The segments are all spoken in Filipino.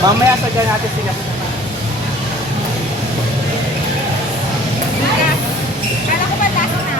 Mamaya sadya natin sila. Kala ko ba last na?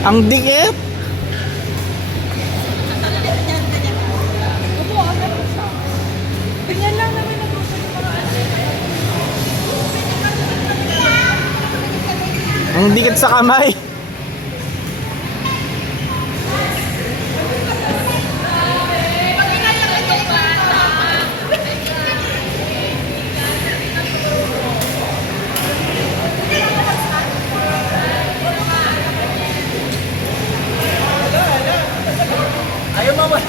Ang dikit! Ganyan lang naman nag-uso yung mga Ang dikit sa kamay. Ayaw mama.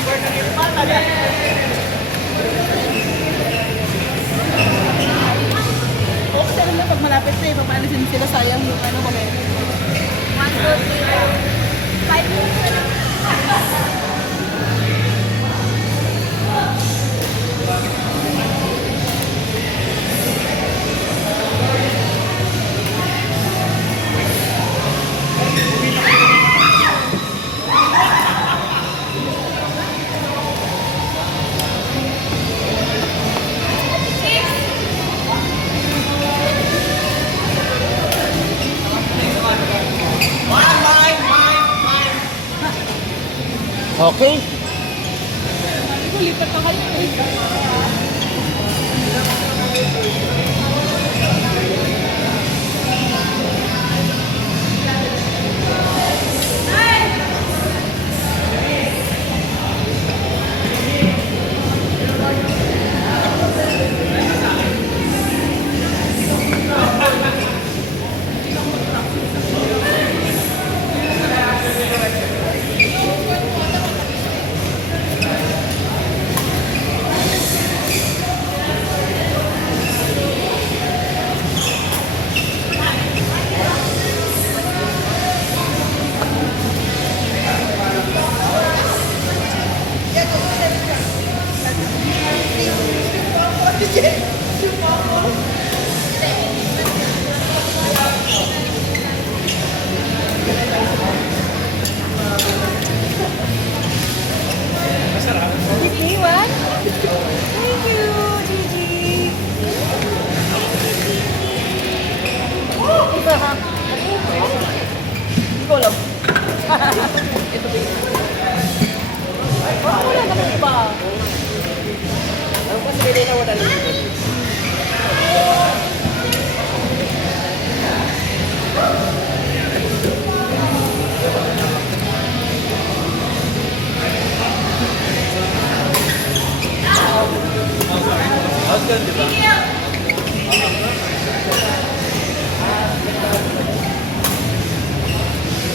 Oo, kasi alam mo, pag malapit na papaalisin sila, sayang yung ano, mga 1, 2, 3, 5 minutes na lang. Okay. lipat na kayo eh. Thank you, Gigi. Hindi ko alam. Ito ba yun? Wala naman pa. Ano pa sige na wala naman?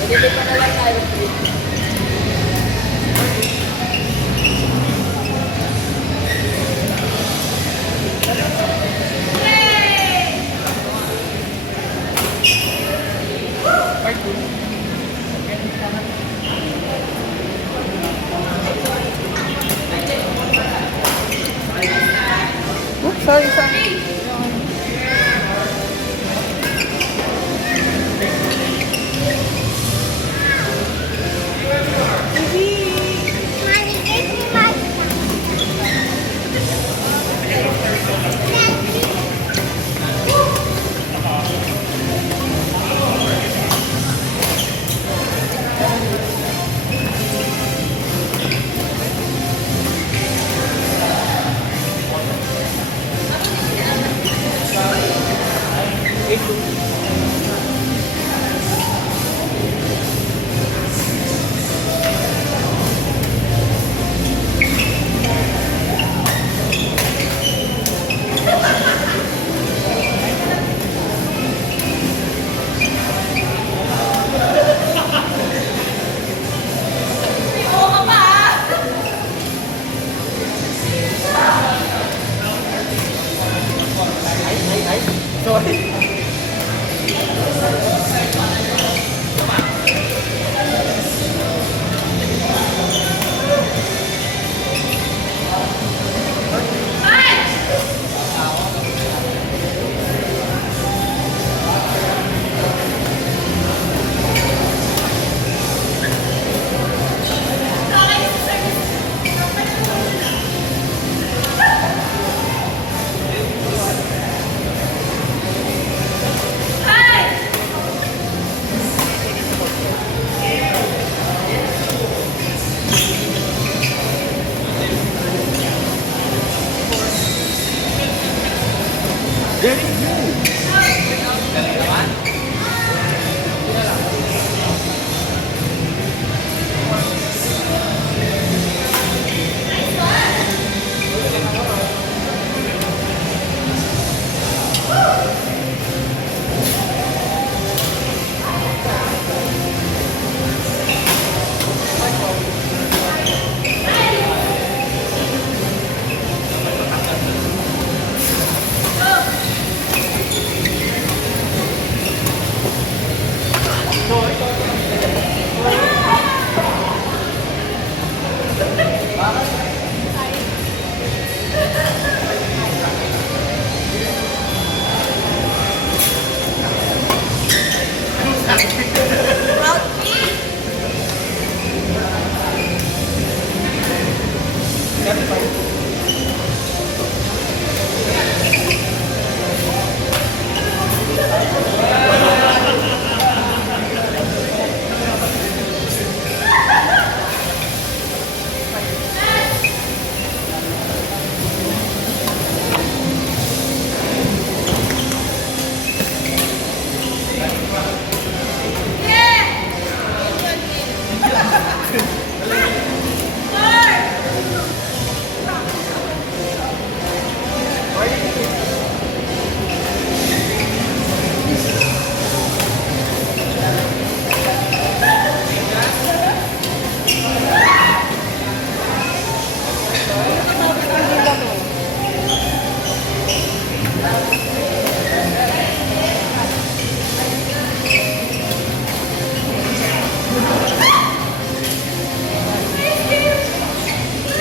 Dito pa na lang tayo. Oops, sorry.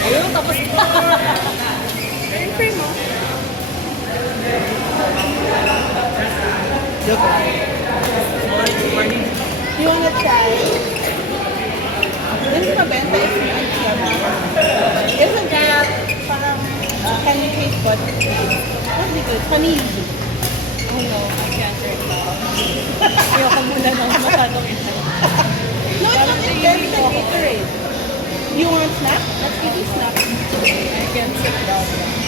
Ayun, tapos You wanna try? This is mabenta if you Isn't that parang candy cake but what do you call it? Panis. Oh no, I can't drink that. Ayoko muna ng masyadong ito. No, it's not it's the Gatorade. You want snack? Let's give you snack. I can't sit down.